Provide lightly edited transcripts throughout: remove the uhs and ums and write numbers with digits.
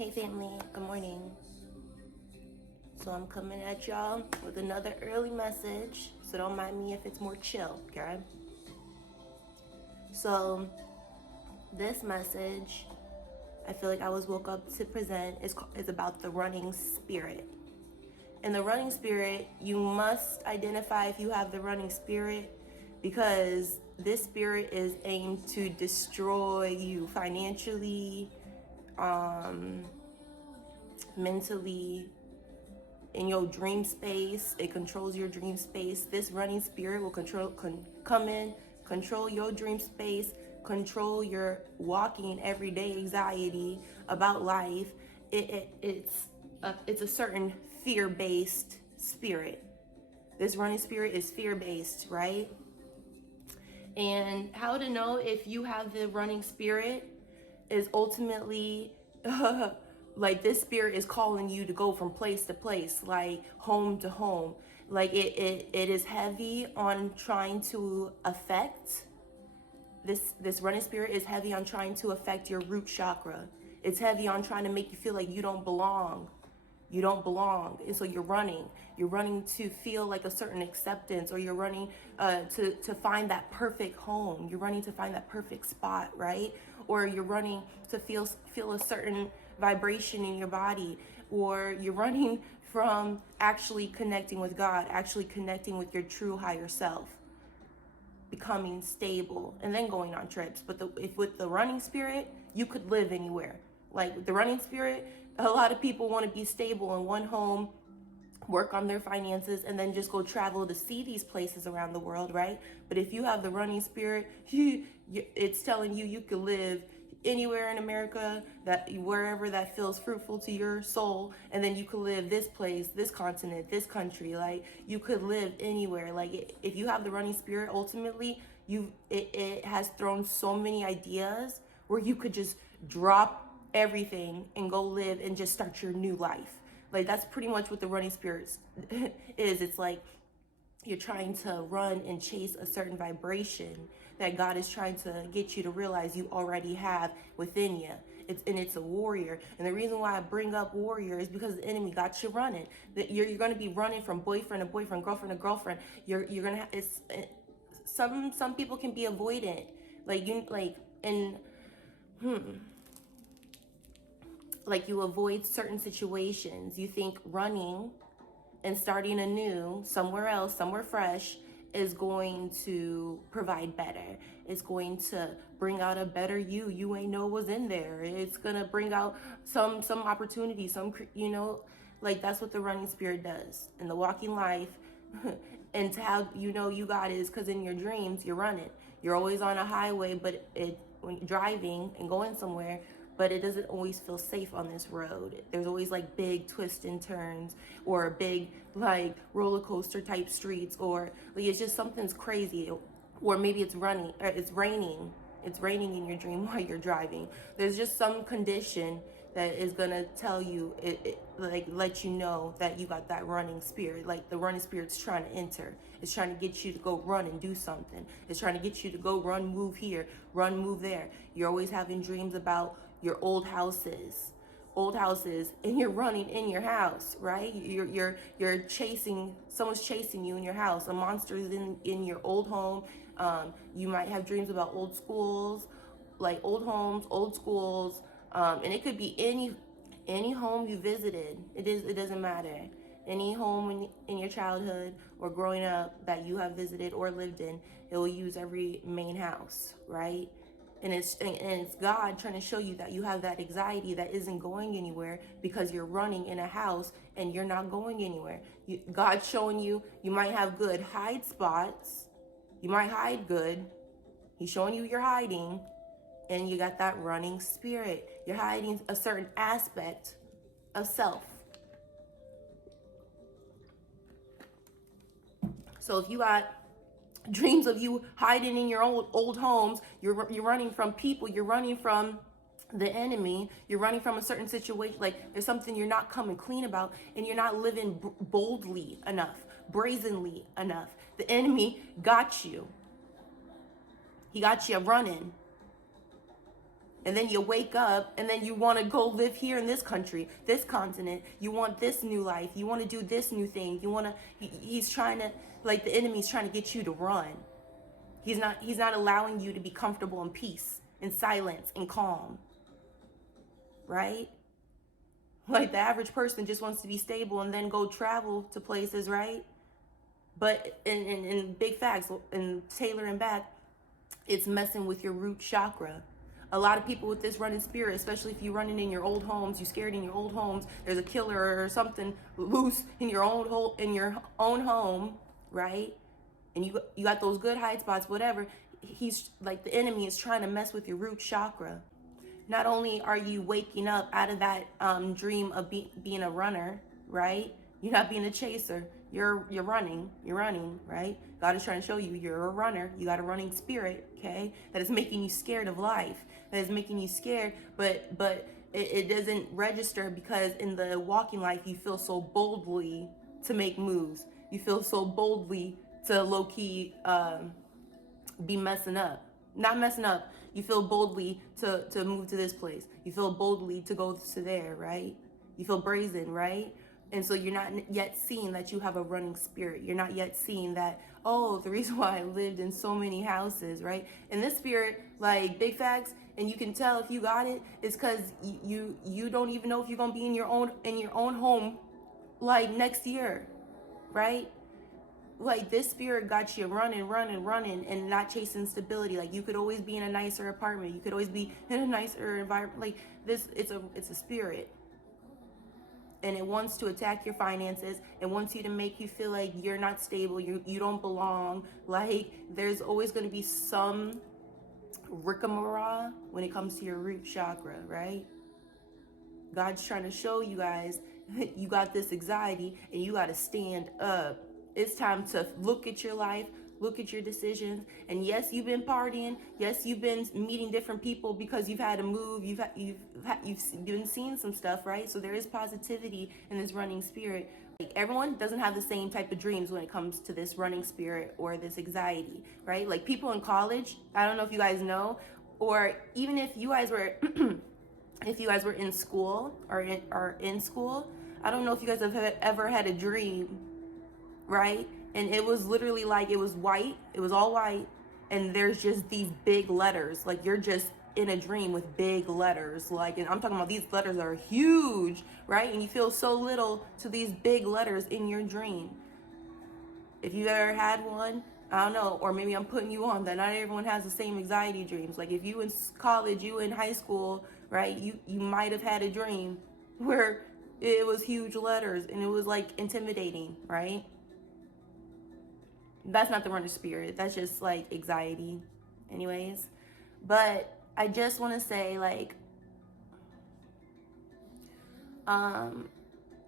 Hey family, good morning. So I'm coming at y'all with another early message. So don't mind me if it's more chill, okay? So this message, I feel like I was woke up to present is about the running spirit. In the running spirit, you must identify if you have the running spirit because this spirit is aimed to destroy you financially, mentally, in your dream space. It controls your dream space. This running spirit will come in, control your dream space, control your walking everyday anxiety about life. It's a certain fear-based spirit. This running spirit is fear-based, right? And how to know if you have the running spirit is ultimately like this spirit is calling you to go from place to place, like home to home. Like it is heavy on trying to affect this running spirit is heavy on trying to affect your root chakra. It's heavy on trying to make you feel like you don't belong. You don't belong. And so you're running to feel like a certain acceptance, or you're running to find that perfect home. You're running to find that perfect spot, right? Or you're running to feel a certain vibration in your body, or you're running from actually connecting with God, actually connecting with your true higher self, becoming stable, and then going on trips. But if with the running spirit, you could live anywhere. Like with the running spirit, a lot of people want to be stable in one home, work on their finances, and then just go travel to see these places around the world, right? But if you have the running spirit, it's telling you could live anywhere in America, that wherever that feels fruitful to your soul, and then you could live this place, this continent, this country. Like you could live anywhere. Like if you have the running spirit, ultimately it has thrown so many ideas where you could just drop everything and go live and just start your new life. Like that's pretty much what the running spirits is. It's like you're trying to run and chase a certain vibration that God is trying to get you to realize you already have within you. It's a warrior. And the reason why I bring up warrior is because the enemy got you running. That you're going to be running from boyfriend to boyfriend, girlfriend to girlfriend. You're going to have, some people can be avoidant. Like you avoid certain situations. You think running and starting anew somewhere else, somewhere fresh, is going to provide better. It's going to bring out a better you. You ain't know was in there. It's gonna bring out some opportunity, like that's what the running spirit does. In the walking life, and to how you know you got is because in your dreams you're running. You're always on a highway, but when you're driving and going somewhere, but it doesn't always feel safe on this road. There's always like big twists and turns, or big like roller coaster type streets, or like it's just something's crazy, or maybe it's raining. It's raining in your dream while you're driving. There's just some condition that is gonna tell you like let you know that you got that running spirit. Like the running spirit's trying to enter. It's trying to get you to go run and do something. It's trying to get you to go run, move here, run, move there. You're always having dreams about your old houses, and you're running in your house, right? You're chasing, someone's chasing you in your house. A monster is in your old home. You might have dreams about old schools, like old homes, old schools, and it could be any home you visited. It doesn't matter. Any home in your childhood or growing up that you have visited or lived in, it will use every main house, right? And it's God trying to show you that you have that anxiety that isn't going anywhere because you're running in a house and you're not going anywhere. God's showing you might have good hide spots. You might hide good. He's showing you you're hiding, and you got that running spirit. You're hiding a certain aspect of self. So if you got dreams of you hiding in your old homes, you're running from people, you're running from the enemy, you're running from a certain situation, like there's something you're not coming clean about, and you're not living boldly enough, brazenly enough. The enemy got you. He got you running. And then you wake up and then you want to go live here in this country, this continent. You want this new life. You want to do this new thing. You want to, he's trying to, like the enemy's trying to get you to run. He's not allowing you to be comfortable in peace, in silence, and calm. Right? Like the average person just wants to be stable and then go travel to places, right? But in big facts, in Taylor and back, it's messing with your root chakra. A lot of people with this running spirit, especially if you're running in your old homes, you're scared in your old homes, there's a killer or something loose in your own home, right? And you got those good hide spots, whatever. He's like, the enemy is trying to mess with your root chakra. Not only are you waking up out of that dream of being a runner, right? You're not being a chaser. You're running, right? God is trying to show you you're a runner. You got a running spirit, okay? That is making you scared of life. That is making you scared, but it doesn't register because in the walking life, you feel so boldly to make moves. You feel so boldly to low-key be messing up. Not messing up. You feel boldly to move to this place. You feel boldly to go to there, right? You feel brazen, right? And so you're not yet seeing that you have a running spirit. You're not yet seeing that, oh, the reason why I lived in so many houses, right? And this spirit, like big facts, and you can tell if you got it, is because you don't even know if you're gonna be in your own home like next year, right? Like this spirit got you running and not chasing stability. Like you could always be in a nicer apartment. You could always be in a nicer environment. Like this, it's a spirit. And it wants to attack your finances. It wants you to make you feel like you're not stable. You don't belong. Like there's always going to be some rigmarole when it comes to your root chakra, right? God's trying to show you guys that you got this anxiety and you got to stand up. It's time to look at your life, look at your decisions. And yes, you've been partying. Yes, you've been meeting different people because you've had to move. You've been seeing some stuff, right? So there is positivity in this running spirit. Like everyone doesn't have the same type of dreams when it comes to this running spirit or this anxiety, right? Like people in college, I don't know if you guys know, or even if you guys were if you guys were in school or in school, I don't know if you guys have ever had a dream, right? And it was literally like, it was white, it was all white, and there's just these big letters, like you're just in a dream with big letters, like, and I'm talking about these letters are huge, right? And you feel so little to these big letters in your dream. If you've ever had one, I don't know, or maybe I'm putting you on that not everyone has the same anxiety dreams. Like if you in college, you in high school, right? You might have had a dream where it was huge letters and it was like intimidating, right? That's not the runner spirit. That's just like anxiety anyways. But I just want to say like,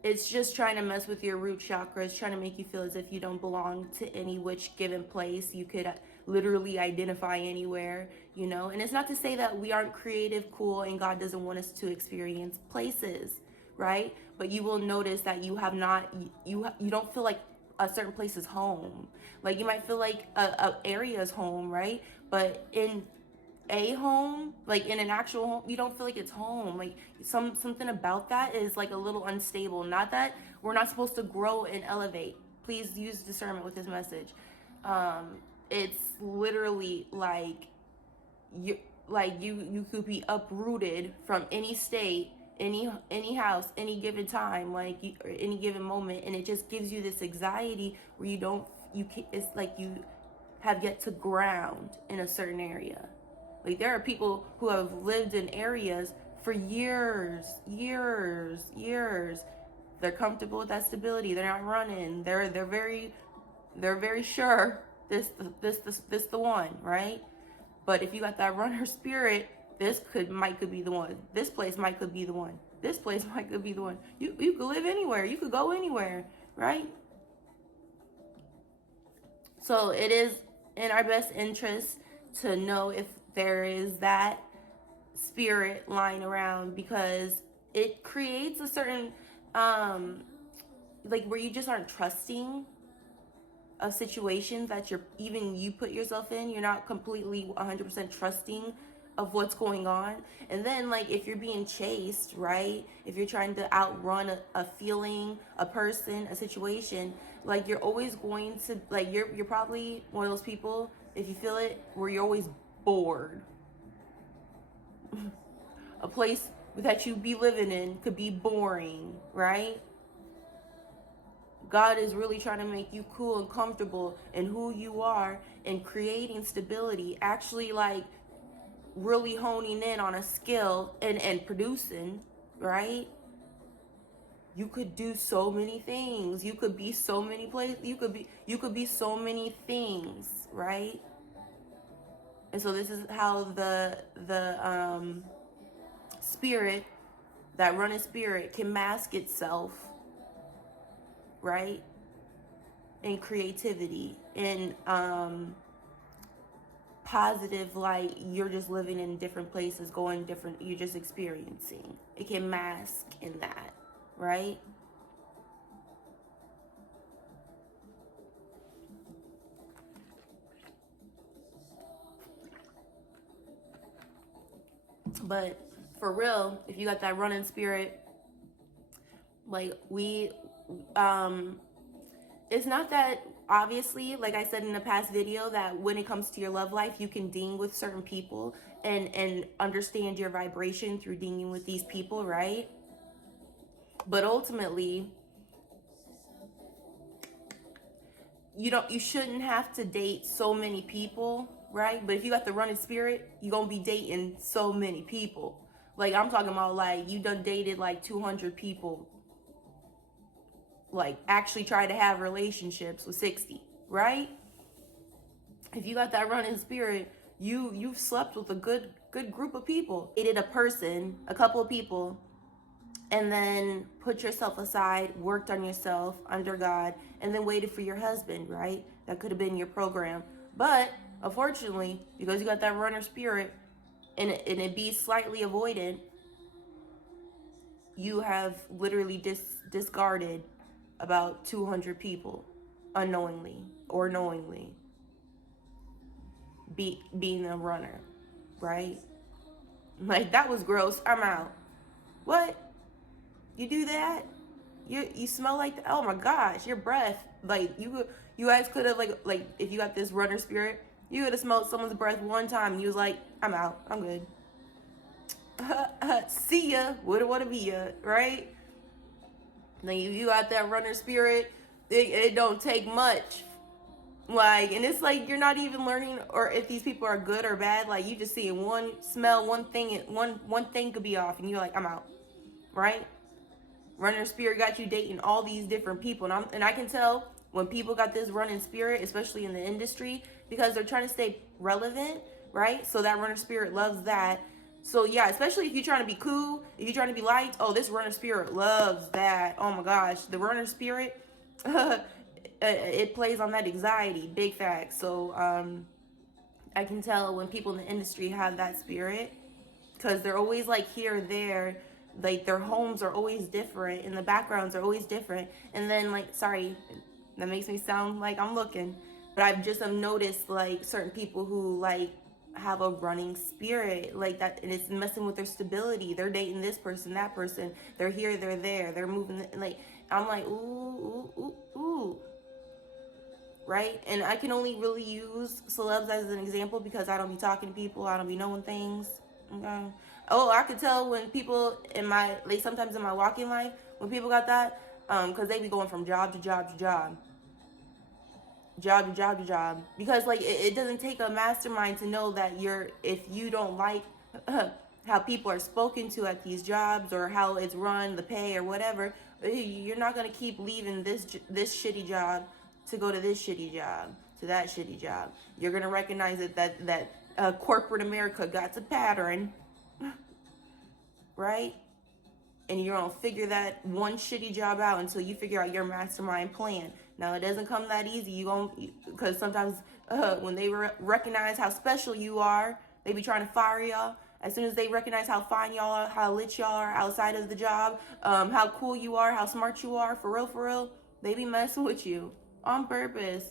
it's just trying to mess with your root chakra. It's trying to make you feel as if you don't belong to any which given place. You could literally identify anywhere, you know? And it's not to say that we aren't creative, cool, and God doesn't want us to experience places, right? But you will notice that you have not, you don't feel like a certain place is home. Like you might feel like a area is home, right? But in a home, like in an actual home, you don't feel like it's home. Like something about that is like a little unstable. Not that we're not supposed to grow and elevate. Please use discernment with this message. It's literally like you could be uprooted from any state, any house, any given time, like or any given moment, and it just gives you this anxiety where it's like you have yet to ground in a certain area. Like there are people who have lived in areas for years. They're comfortable with that stability. They're not running. They're very sure this the one, right? But if you got that runner spirit, this could be the one. This place could be the one. This place could be the one. You could live anywhere. You could go anywhere, right? So it is in our best interest to know if there is that spirit lying around, because it creates a certain like where you just aren't trusting of situations that you put yourself in. You're not completely 100% trusting of what's going on. And then like if you're being chased, right, if you're trying to outrun a feeling, a person, a situation, like you're always going to like you're probably one of those people, if you feel it, where you're always bored. A place that you be living in could be boring, right? God is really trying to make you cool and comfortable in who you are and creating stability, actually like really honing in on a skill and producing, right? You could do so many things. You could be so many places. You could be so many things, right? And so this is how the spirit, that running spirit, can mask itself, right? In creativity, in positive light. You're just living in different places, going different, you're just experiencing. It can mask in that, right? But for real, if you got that running spirit, like it's not that, obviously, like I said in the past video, that when it comes to your love life, you can ding with certain people and understand your vibration through dinging with these people, right? But ultimately, you shouldn't have to date so many people, right? But if you got the running spirit, you're gonna be dating so many people. Like I'm talking about, like you done dated like 200 people, like actually try to have relationships with 60, right? If you got that running spirit, you've slept with a good group of people. Dated a person, a couple of people, and then put yourself aside, worked on yourself under God, and then waited for your husband, right? That could have been your program. But unfortunately, because you got that runner spirit and it be slightly avoidant, you have literally discarded about 200 people unknowingly or knowingly, being a runner, right? Like that was gross. I'm out. What? You do that? You smell like that? Oh my gosh, your breath. Like you guys could have like if you got this runner spirit, you could have smelled someone's breath one time and you was like, I'm out. I'm good. See ya. What be ya, right? Now you got that runner spirit. It don't take much. Like, and it's like you're not even learning, or if these people are good or bad. Like you just seeing one smell, one thing, one thing could be off, and you're like, I'm out, right? Runner spirit got you dating all these different people, and I can tell when people got this running spirit, especially in the industry, because they're trying to stay relevant, right? So that runner spirit loves that. So yeah, especially if you're trying to be cool, if you're trying to be liked, oh, this runner spirit loves that. Oh my gosh, the runner spirit, it plays on that anxiety, big facts. So I can tell when people in the industry have that spirit, because they're always like here or there, like their homes are always different and the backgrounds are always different. And then like, sorry, that makes me sound like I'm looking, but I've just noticed like certain people who like have a running spirit like that, and it's messing with their stability. They're dating this person, that person, they're here, they're there, they're moving, like I'm like, ooh, right? And I can only really use celebs as an example because I don't be talking to people, I don't be knowing things. Okay. Oh, I could tell when people in my, like sometimes in my walking life, when people got that, because they be going from job to job to job, because like it doesn't take a mastermind to know that if you don't like how people are spoken to at these jobs or how it's run, the pay or whatever, you're not gonna keep leaving this shitty job to go to this shitty job, to that shitty job. You're gonna recognize that corporate America got a pattern, right? And you're gonna figure that one shitty job out until you figure out your mastermind plan. Now it doesn't come that easy. Because sometimes when they recognize how special you are, they be trying to fire y'all. As soon as they recognize how fine y'all are, how lit y'all are outside of the job, how cool you are, how smart you are, for real, they be messing with you on purpose,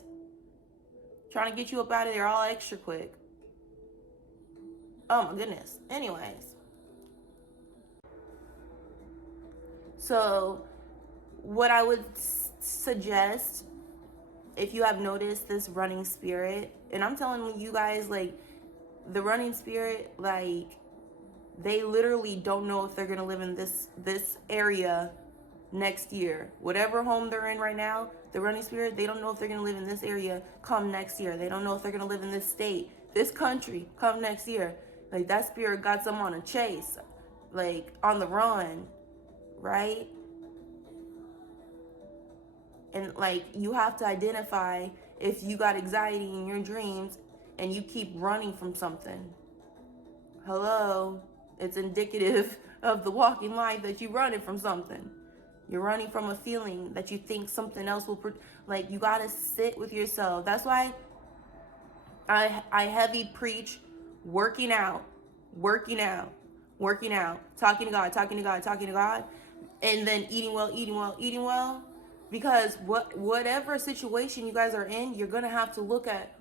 trying to get you up out of there all extra quick. Oh my goodness. Anyways. So what I would suggest, if you have noticed this running spirit, and I'm telling you guys, like, the running spirit, like, they literally don't know if they're gonna live in this area next year. Whatever home they're in right now, the running spirit, they don't know if they're gonna live in this area come next year. They don't know if they're gonna live in this state, this country come next year. Like, that spirit got them on a chase, like on the run, right? And like, you have to identify if you got anxiety in your dreams and you keep running from something. Hello, it's indicative of the walking life that you're running from something. You're running from a feeling that you think something else will, like, you gotta sit with yourself. That's why I heavy preach working out, talking to God, and then eating well. Because whatever situation you guys are in, you're gonna have to look at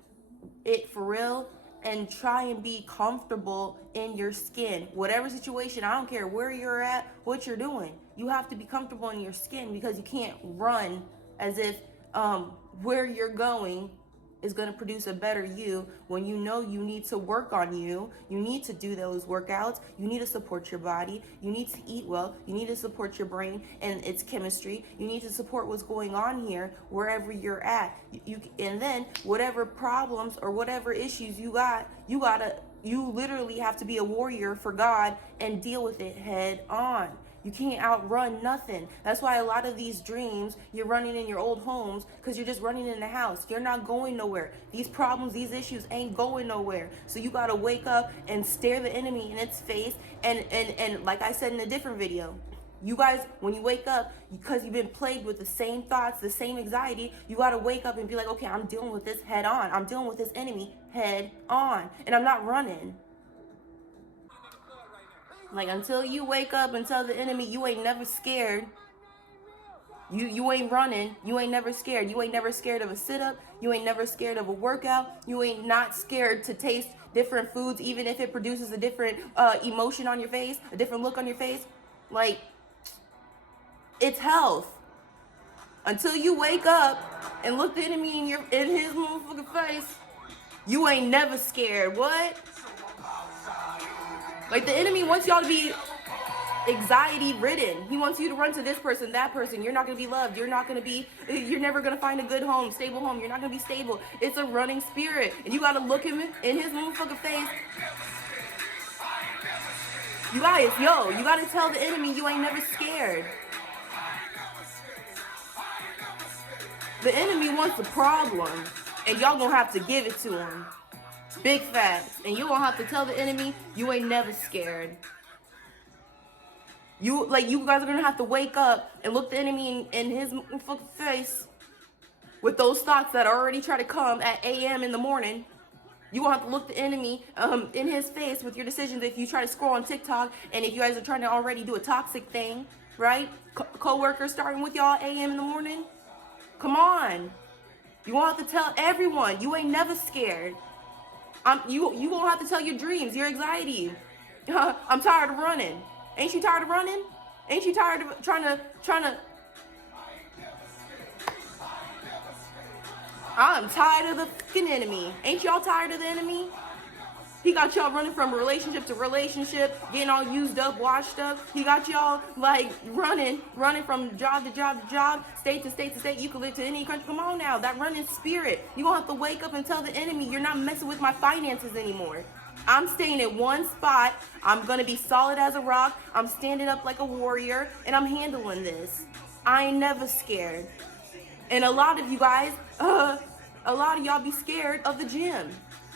it for real and try and be comfortable in your skin. Whatever situation, I don't care where you're at, what you're doing, you have to be comfortable in your skin, because you can't run as if where you're going is going to produce a better you, when you know you need to work on you. You need to do those workouts. You need to support your body. You need to eat well. You need to support your brain and its chemistry. You need to support what's going on here wherever you're at. And then whatever problems or whatever issues you got, you literally have to be a warrior for God and deal with it head on. You can't outrun nothing. That's why a lot of these dreams, you're running in your old homes because you're just running in the house. You're not going nowhere. These problems, these issues ain't going nowhere. So you got to wake up and stare the enemy in its face. And like I said in a different video, you guys, when you wake up, because you've been plagued with the same thoughts, the same anxiety, you got to wake up and be like, okay, I'm dealing with this head on. I'm dealing with this enemy head on. And I'm not running. Like, until you wake up and tell the enemy you ain't never scared, you ain't running, you ain't never scared. You ain't never scared of a sit-up. You ain't never scared of a workout. You ain't not scared to taste different foods, even if it produces a different emotion on your face, a different look on your face. Like, it's health. Until you wake up and look the enemy in his motherfucking face, you ain't never scared. What? Like, the enemy wants y'all to be anxiety ridden. He wants you to run to this person, that person. You're not going to be loved. You're never going to find a good home, stable home. You're not going to be stable. It's a running spirit. And you got to look him in his motherfucking face. You guys, you got to tell the enemy you ain't never scared. The enemy wants a problem, and y'all going to have to give it to him. Big facts. And you won't have to tell the enemy you ain't never scared. You guys are gonna have to wake up and look the enemy in his fucking face with those thoughts that already try to come at a.m. in the morning. You gonna have to look the enemy in his face with your decisions if you try to scroll on TikTok, and if you guys are trying to already do a toxic thing, right? Co-workers starting with y'all a.m. in the morning. Come on. You won't have to tell everyone you ain't never scared. You won't have to tell your dreams, your anxiety. I'm tired of running. Ain't you tired of running? Ain't you tired of trying to? I'm tired of the fucking enemy. Ain't y'all tired of the enemy? He got y'all running from relationship to relationship, getting all used up, washed up. He got y'all like running from job to job to job, state to state to state. You can live to any country. Come on now, that running spirit. You gonna have to wake up and tell the enemy you're not messing with my finances anymore. I'm staying in one spot. I'm gonna be solid as a rock. I'm standing up like a warrior, and I'm handling this. I ain't never scared. And a lot of you guys, a lot of y'all be scared of the gym.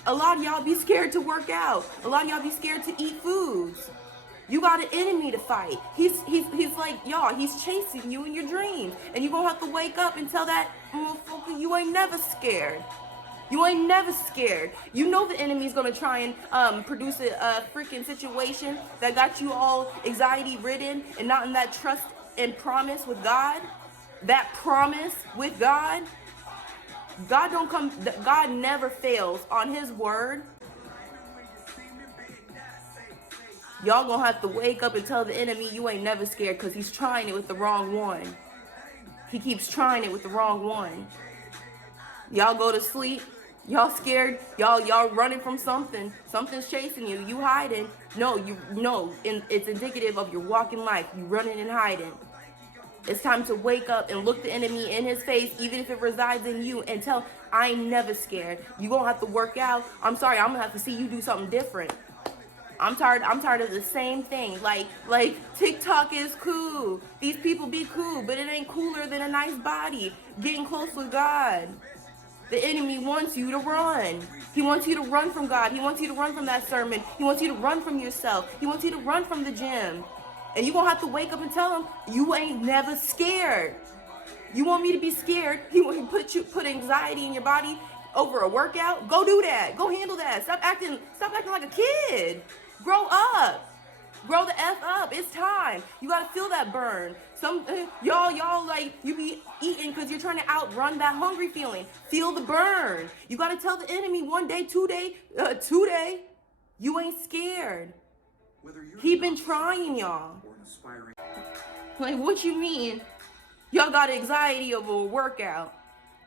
A lot of y'all be scared to work out. A lot of y'all be scared to eat foods. You got an enemy to fight. He's like, y'all, he's chasing you in your dreams. And you're gonna have to wake up and tell that motherfucker you ain't never scared. You ain't never scared. You know the enemy's gonna try and produce a freaking situation that got you all anxiety ridden and not in that trust and promise with God. That promise with God. God never fails on his word. Y'all gonna have to wake up and tell the enemy you ain't never scared, because he's trying it with the wrong one. He keeps trying it with the wrong one. Y'all go to sleep. Y'all scared. Y'all running from something. Something's chasing you. You hiding. No, it's indicative of your walking life. You running and hiding. It's time to wake up and look the enemy in his face, even if it resides in you, and tell, I ain't never scared. You gonna have to work out. I'm sorry, I'm gonna have to see you do something different. I'm tired of the same thing. Like TikTok is cool. These people be cool, but it ain't cooler than a nice body. Getting close with God. The enemy wants you to run. He wants you to run from God. He wants you to run from that sermon. He wants you to run from yourself. He wants you to run from the gym. And you're going to have to wake up and tell him, you ain't never scared. You want me to be scared? He put anxiety in your body over a workout? Go do that. Go handle that. Stop acting like a kid. Grow up. Grow the F up. It's time. You got to feel that burn. Y'all like, you be eating because you're trying to outrun that hungry feeling. Feel the burn. You got to tell the enemy 1 day, 2 day, you ain't scared. He been trying y'all. Like, what you mean? Y'all got anxiety over a workout.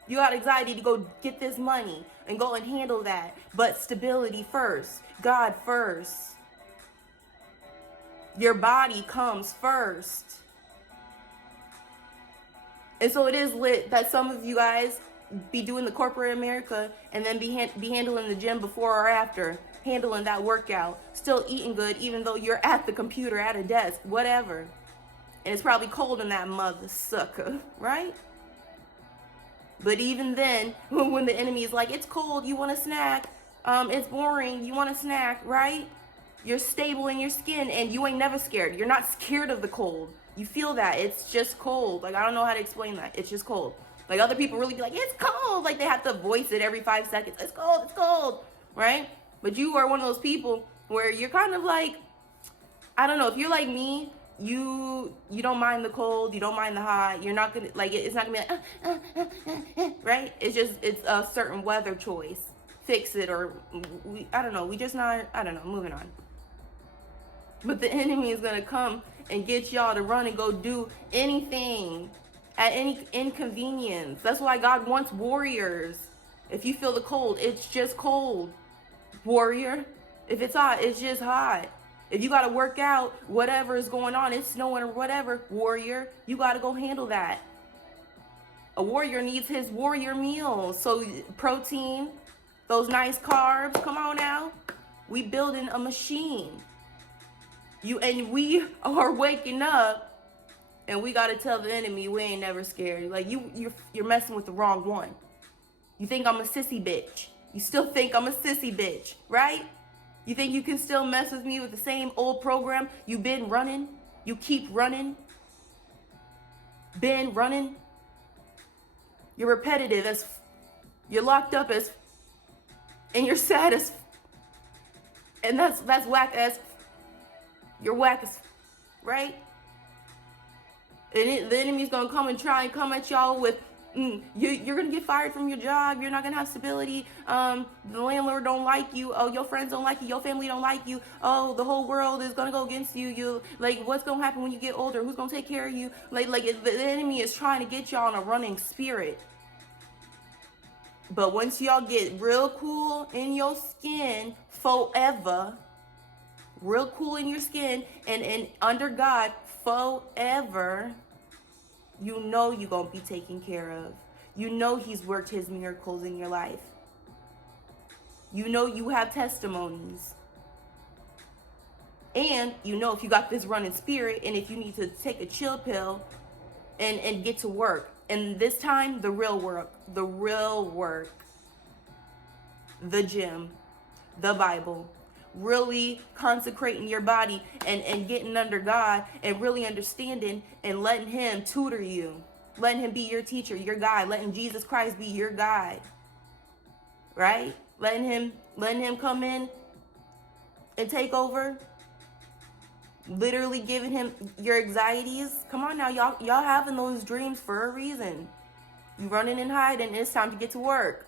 You got anxiety to go get this money and go and handle that. But stability first. God first. Your body comes first. And so it is lit that some of you guys be doing the corporate America and then be handling the gym before or after. Handling that workout. Still eating good even though you're at the computer, at a desk, whatever. And it's probably cold in that mother sucker, right? But even then, when the enemy is like, it's cold, you want a snack. It's boring, you want a snack, right? You're stable in your skin and you ain't never scared. You're not scared of the cold. You feel that. It's just cold. Like, I don't know how to explain that. It's just cold. Like, other people really be like, it's cold. Like, they have to voice it every 5 seconds. It's cold, right? But you are one of those people where you're kind of like, I don't know, if you're like me, you don't mind the cold, you don't mind the hot, you're not gonna, like, it's not gonna be like, right? It's a certain weather choice. Fix it, or I don't know, moving on. But the enemy is gonna come and get y'all to run and go do anything at any inconvenience. That's why God wants warriors. If you feel the cold, it's just cold. Warrior. If it's hot, it's just hot. If you got to work out, whatever is going on, it's snowing or whatever, warrior, you got to go handle that. A warrior needs his warrior meals. So protein, those nice carbs, come on now. We building a machine. We are waking up and we got to tell the enemy we ain't never scared. Like, you're messing with the wrong one. You think I'm a sissy bitch. You still think I'm a sissy bitch, right? You think you can still mess with me with the same old program? You been running? You keep running? Been running? You're repetitive as, you're locked up as, and you're sad as, and that's whack as, you're whack as, right? And the enemy's gonna come and try and come at y'all with, you're gonna get fired from your job. You're not gonna have stability. The landlord don't like you. Oh, your friends don't like you. Your family don't like you. Oh, the whole world is gonna go against you. You, like, what's gonna happen when you get older? Who's gonna take care of you? Like the enemy is trying to get y'all in a running spirit. But once y'all get real cool in your skin forever, real cool in your skin and under God forever, you know you're going to be taken care of. You know he's worked his miracles in your life. You know you have testimonies. And you know if you got this running spirit and if you need to take a chill pill and get to work. And this time, the real work, the gym, the Bible, really consecrating your body and getting under God and really understanding and letting him tutor you, letting him be your teacher, your guide, letting Jesus Christ be your guide, right? Letting him come in and take over, literally giving him your anxieties. Come on now, y'all having those dreams for a reason. You running and hiding, it's time to get to work.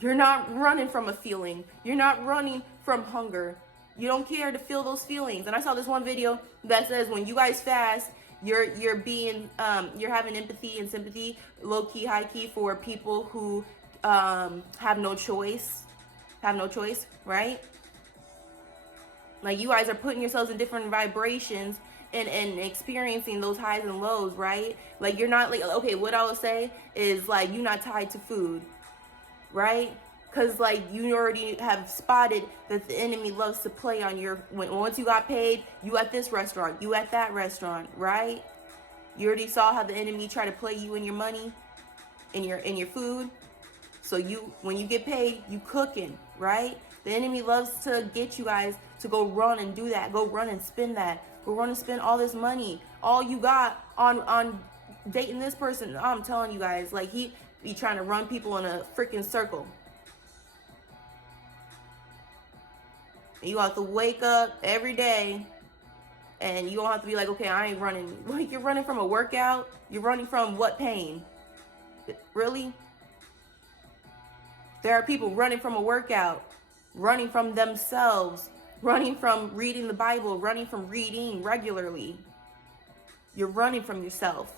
You're not running from a feeling. You're not running from hunger. You don't care to feel those feelings. And I saw this one video that says when you guys fast, you're being you're having empathy and sympathy, low key, high key, for people who have no choice, right? Like, you guys are putting yourselves in different vibrations and experiencing those highs and lows, right? Like, you're not like, okay, what I would say is, like, you're not tied to food, right? Because, like, you already have spotted that the enemy loves to play on your, once you got paid, you at this restaurant, you at that restaurant, right? You already saw how the enemy try to play you in your money, in your food. So when you get paid, you cooking, right? The enemy loves to get you guys to go run and do that. Go run and spend that. Go run and spend all this money. All you got on dating this person. I'm telling you guys, like, he be trying to run people in a freaking circle. And you have to wake up every day, and you don't have to be like, okay, I ain't running. Like, you're running from a workout. You're running from what pain? Really? There are people running from a workout, running from themselves, running from reading the Bible, running from reading regularly. You're running from yourself.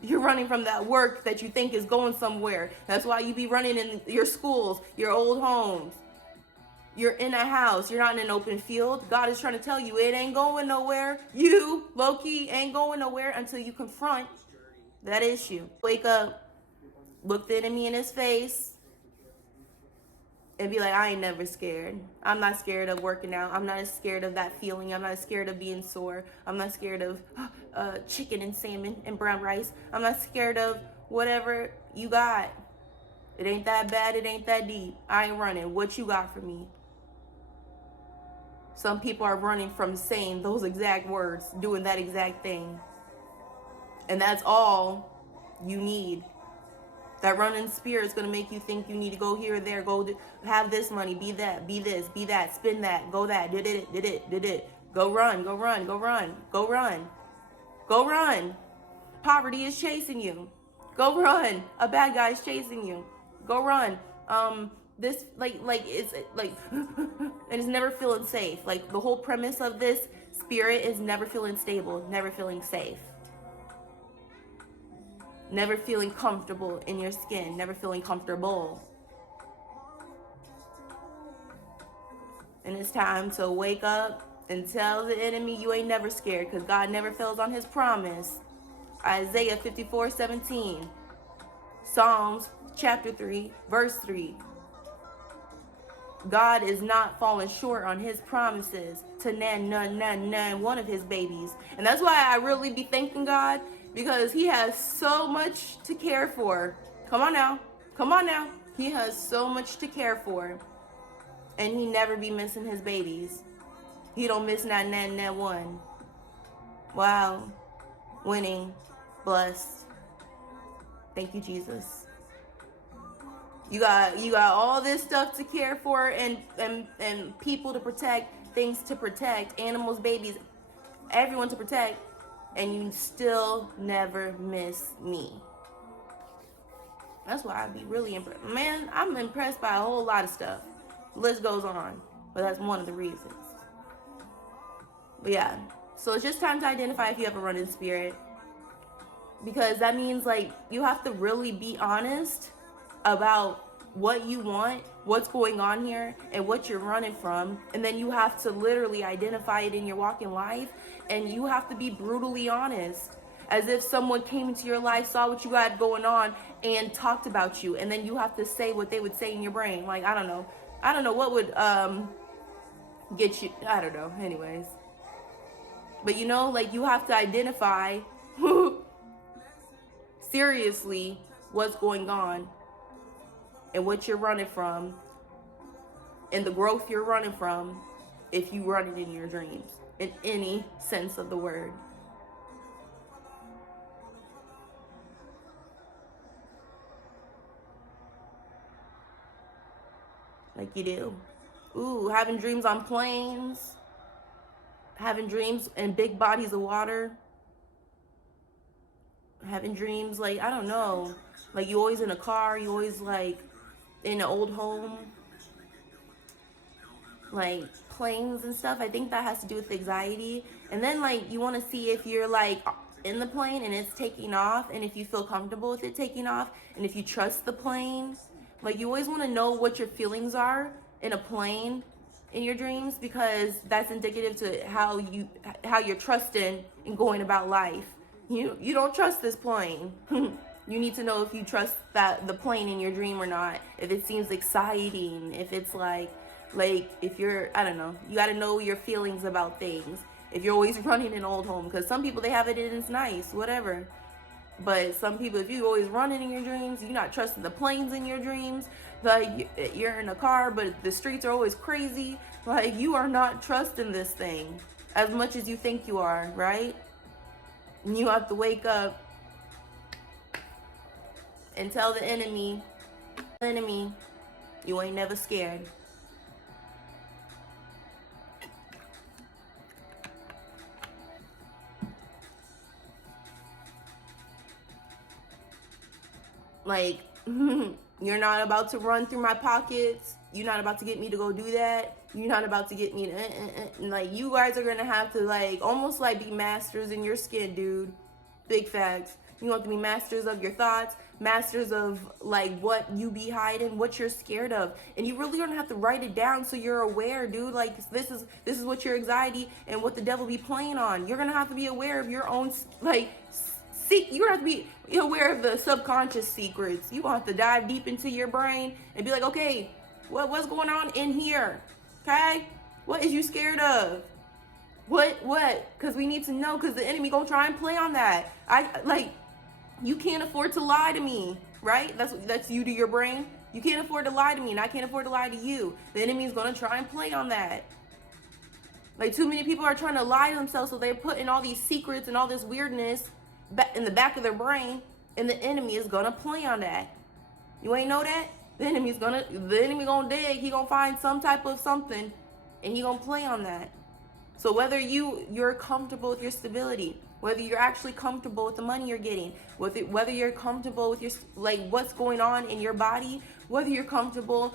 You're running from that work that you think is going somewhere. That's why you be running in your schools, your old homes. You're in a house. You're not in an open field. God is trying to tell you it ain't going nowhere. You, low-key, ain't going nowhere until you confront that issue. Wake up, look the enemy in his face, and be like, I ain't never scared. I'm not scared of working out. I'm not as scared of that feeling. I'm not scared of being sore. I'm not scared of chicken and salmon and brown rice. I'm not scared of whatever you got. It ain't that bad. It ain't that deep. I ain't running. What you got for me? Some people are running from saying those exact words, doing that exact thing. And that's all you need. That running spirit is going to make you think you need to go here or there, have this money, be that, be this, be that, spend that, go that, did it. Go run, go run, go run, go run. Go run. Poverty is chasing you. Go run. A bad guy is chasing you. Go run. This, it's like, and it's never feeling safe. Like, the whole premise of this spirit is never feeling stable, never feeling safe. Never feeling comfortable in your skin. Never feeling comfortable. And it's time to wake up and tell the enemy you ain't never scared, because God never fails on his promise. Isaiah 54:17. Psalms chapter 3, verse 3. God is not falling short on his promises to none one of his babies. And that's why I really be thanking God, because he has so much to care for. Come on now. Come on now. He has so much to care for. And he never be missing his babies. He don't miss not one. Wow. Winning. Blessed. Thank you, Jesus. You got all this stuff to care for, and people to protect, things to protect, animals, babies, everyone to protect. And you still never miss me. That's why I'd be really impressed. Man, I'm impressed by a whole lot of stuff. The list goes on. But that's one of the reasons. But yeah. So it's just time to identify if you have a running spirit. Because that means, like, you have to really be honest about what you want, what's going on here, and what you're running from. And then you have to literally identify it in your walk in life. And you have to be brutally honest, as if someone came into your life, saw what you got going on, and talked about you. And then you have to say what they would say in your brain. Like, I don't know what would get you, I don't know, anyways. But you know, like, you have to identify seriously what's going on, and what you're running from, and the growth you're running from, if you run it in your dreams, in any sense of the word. Like you do. Ooh, having dreams on planes, having dreams in big bodies of water, having dreams, like, I don't know, like you always in a car, you always like in an old home, like planes and stuff, I think that has to do with anxiety. And then like you want to see if you're like in the plane and it's taking off, and if you feel comfortable with it taking off, and if you trust the plane. Like you always want to know what your feelings are in a plane in your dreams, because that's indicative to how you're trusting and going about life. You don't trust this plane. You need to know if you trust the plane in your dream or not. If it seems exciting, if it's like if you're, I don't know, you got to know your feelings about things. If you're always running in old home, because some people, they have it and it's nice, whatever. But some people, if you always running in your dreams, you're not trusting the planes in your dreams. Like you're in a car, but the streets are always crazy. Like you are not trusting this thing as much as you think you are, right? And you have to wake up and tell the enemy, you ain't never scared. Like, you're not about to run through my pockets. You're not about to get me to go do that. You're not about to get me to, like, you guys are going to have to, like, almost, like, be masters in your skin, dude. Big facts. You have to be masters of your thoughts, masters of, like, what you be hiding, what you're scared of. And you really don't have to write it down so you're aware, dude. Like, this is what your anxiety and what the devil be playing on. You're going to have to be aware of your own, like, you're going to have to be aware of the subconscious secrets. You're going to have to dive deep into your brain and be like, okay, what's going on in here? Okay? What is you scared of? What? Because we need to know, because the enemy going to try and play on that. You can't afford to lie to me, right? That's you to your brain. You can't afford to lie to me, and I can't afford to lie to you. The enemy is going to try and play on that. Like, too many people are trying to lie to themselves, so they're putting all these secrets and all this weirdness in the back of their brain, and the enemy is gonna play on that. You ain't know that? The enemy gonna dig. He gonna find some type of something, and he gonna play on that. So whether you're comfortable with your stability, whether you're actually comfortable with the money you're getting, whether you're comfortable with your, like, what's going on in your body, whether you're comfortable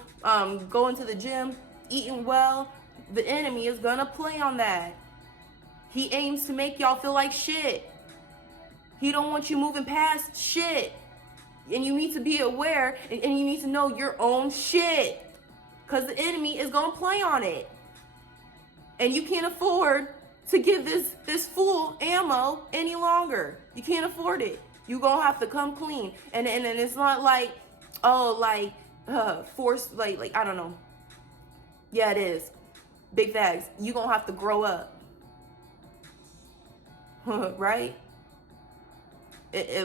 going to the gym, eating well, the enemy is gonna play on that. He aims to make y'all feel like shit. He don't want you moving past shit. And you need to be aware, and you need to know your own shit, because the enemy is going to play on it. And you can't afford to give this fool ammo any longer. You can't afford it. You're going to have to come clean. And it's not like, force, like I don't know. Yeah, it is. Big facts. You're going to have to grow up. Right?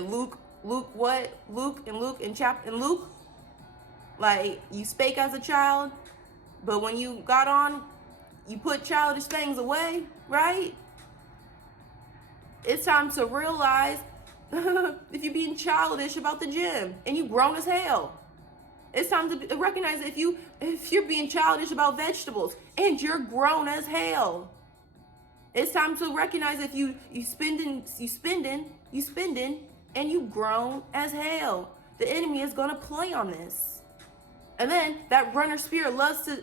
Luke, like, you spake as a child, but when you got on, you put childish things away, right? It's time to realize if you're being childish about the gym and you grown as hell. It's time to recognize if you're being childish about vegetables and you're grown as hell. It's time to recognize if you spending and you grown as hell. The enemy is gonna play on this. And then that runner spirit loves to,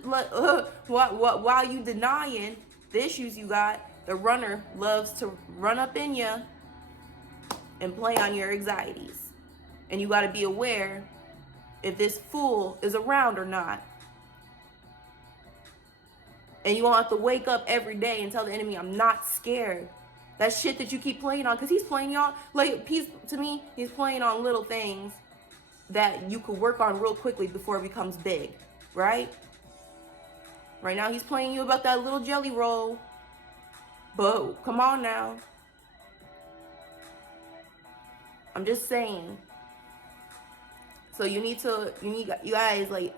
while you denying the issues you got, the runner loves to run up in you and play on your anxieties. And you gotta be aware if this fool is around or not. And you won't have to wake up every day and tell the enemy, I'm not scared. That shit that you keep playing on, because he's playing y'all, like, he's playing on little things that you could work on real quickly before it becomes big, right? Right now he's playing you about that little jelly roll. But come on now. I'm just saying. So you guys, like,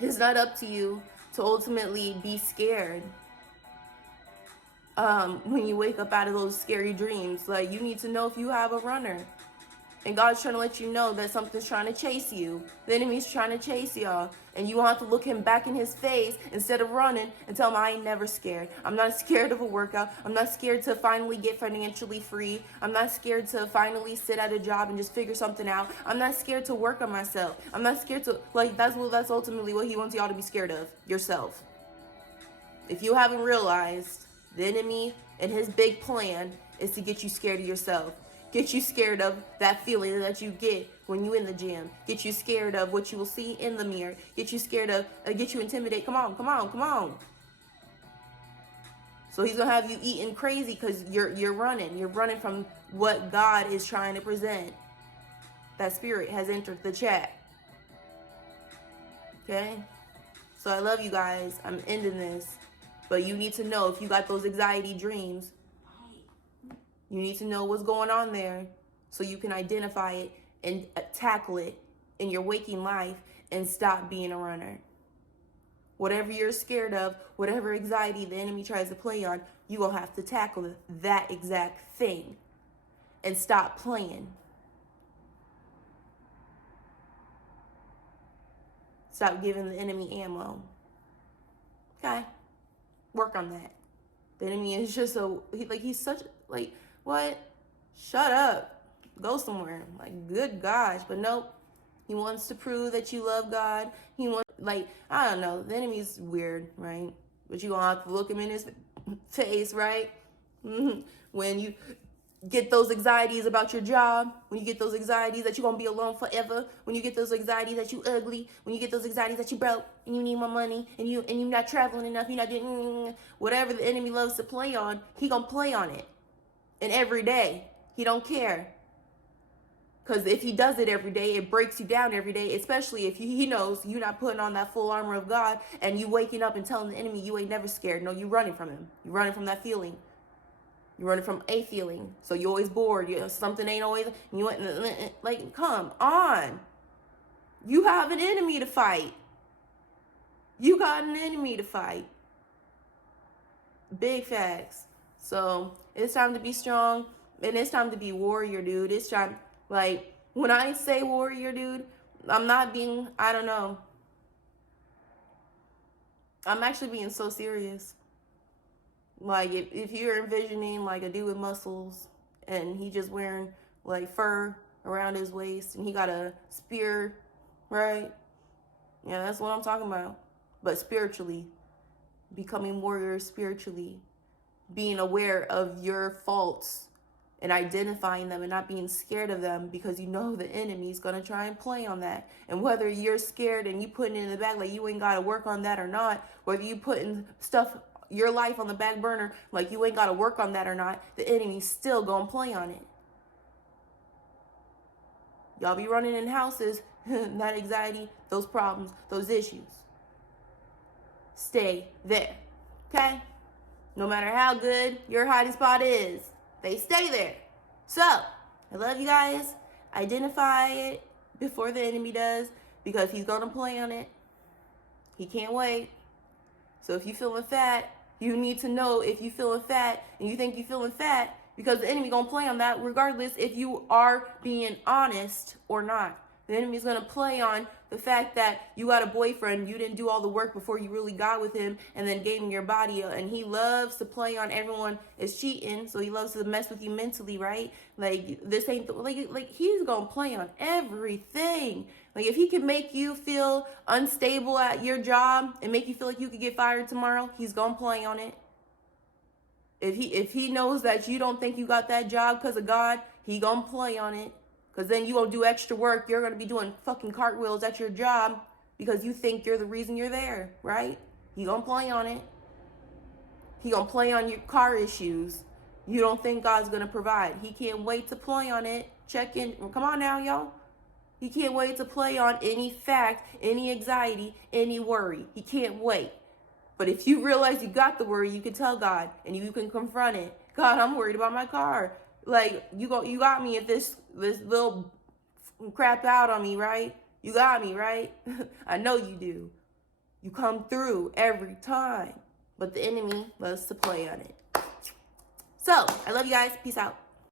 it's not up to you to ultimately be scared when you wake up out of those scary dreams. Like, you need to know if you have a runner, and God's trying to let you know that something's trying to chase you. The enemy's trying to chase y'all, and you want to look him back in his face instead of running and tell him, I ain't never scared. I'm not scared of a workout. I'm not scared to finally get financially free. I'm not scared to finally sit at a job and just figure something out. I'm not scared to work on myself. I'm not scared to, like, that's ultimately what he wants y'all to be scared of, yourself. If you haven't realized, the enemy and his big plan is to get you scared of yourself. Get you scared of that feeling that you get when you in the gym. Get you scared of what you will see in the mirror. Get you scared of, get you intimidated. Come on, come on, come on. So he's gonna have you eating crazy because you're running. You're running from what God is trying to present. That spirit has entered the chat. Okay? So I love you guys. I'm ending this. But you need to know if you got those anxiety dreams, you need to know what's going on there so you can identify it and tackle it in your waking life and stop being a runner. Whatever you're scared of, whatever anxiety the enemy tries to play on, you're going to have to tackle that exact thing and stop playing. Stop giving the enemy ammo. Okay? Work on that. The enemy is just he's such, what? Shut up. Go somewhere. Good gosh. But nope. He wants to prove that you love God. He wants, I don't know. The enemy's weird, right? But you're going to have to look him in his face, right? When you get those anxieties about your job, when you get those anxieties that you're going to be alone forever, when you get those anxieties that you ugly, when you get those anxieties that you broke and you need more money and you're not traveling enough, you're not doing whatever the enemy loves to play on, he going to play on it. And every day, he don't care. Because if he does it every day, it breaks you down every day, especially if he knows you're not putting on that full armor of God and you waking up and telling the enemy you ain't never scared. No, you running from him. You're running from that feeling. You're running from a feeling. So you're always bored. Something ain't always, come on. You have an enemy to fight. You got an enemy to fight. Big facts. So it's time to be strong and it's time to be warrior, dude. It's time, when I say warrior, dude, I'm not being, I don't know. I'm actually being so serious. If you're envisioning a dude with muscles and he just wearing fur around his waist and he got a spear, right? Yeah, that's what I'm talking about. But spiritually, becoming warriors spiritually, being aware of your faults and identifying them and not being scared of them because you know the enemy's going to try and play on that. And whether you're scared and you putting it in the back you ain't got to work on that or not, whether you putting your life on the back burner you ain't got to work on that or not, the enemy's still going to play on it. Y'all be running in houses, that anxiety, those problems, those issues. Stay there, okay? No matter how good your hiding spot is, they stay there. So, I love you guys. Identify it before the enemy does because he's going to play on it. He can't wait. So if you're feeling fat, you need to know if you're feeling fat and you think you're feeling fat because the enemy going to play on that regardless if you are being honest or not. The enemy's going to play on the fact that you got a boyfriend, you didn't do all the work before you really got with him and then gave him your body. And he loves to play on everyone is cheating. So he loves to mess with you mentally, right? This ain't, he's going to play on everything. If he can make you feel unstable at your job and make you feel like you could get fired tomorrow, he's going to play on it. If he knows that you don't think you got that job because of God, he going to play on it. Because then you won't do extra work. You're going to be doing fucking cartwheels at your job because you think you're the reason you're there, right? He going to play on it. He going to play on your car issues. You don't think God's going to provide. He can't wait to play on it. Check in. Come on now, y'all. He can't wait to play on any fact, any anxiety, any worry. He can't wait. But if you realize you got the worry, you can tell God and you can confront it. God, I'm worried about my car. You got me if this little crap out on me, right? You got me, right? I know you do. You come through every time. But the enemy loves to play on it. So, I love you guys. Peace out.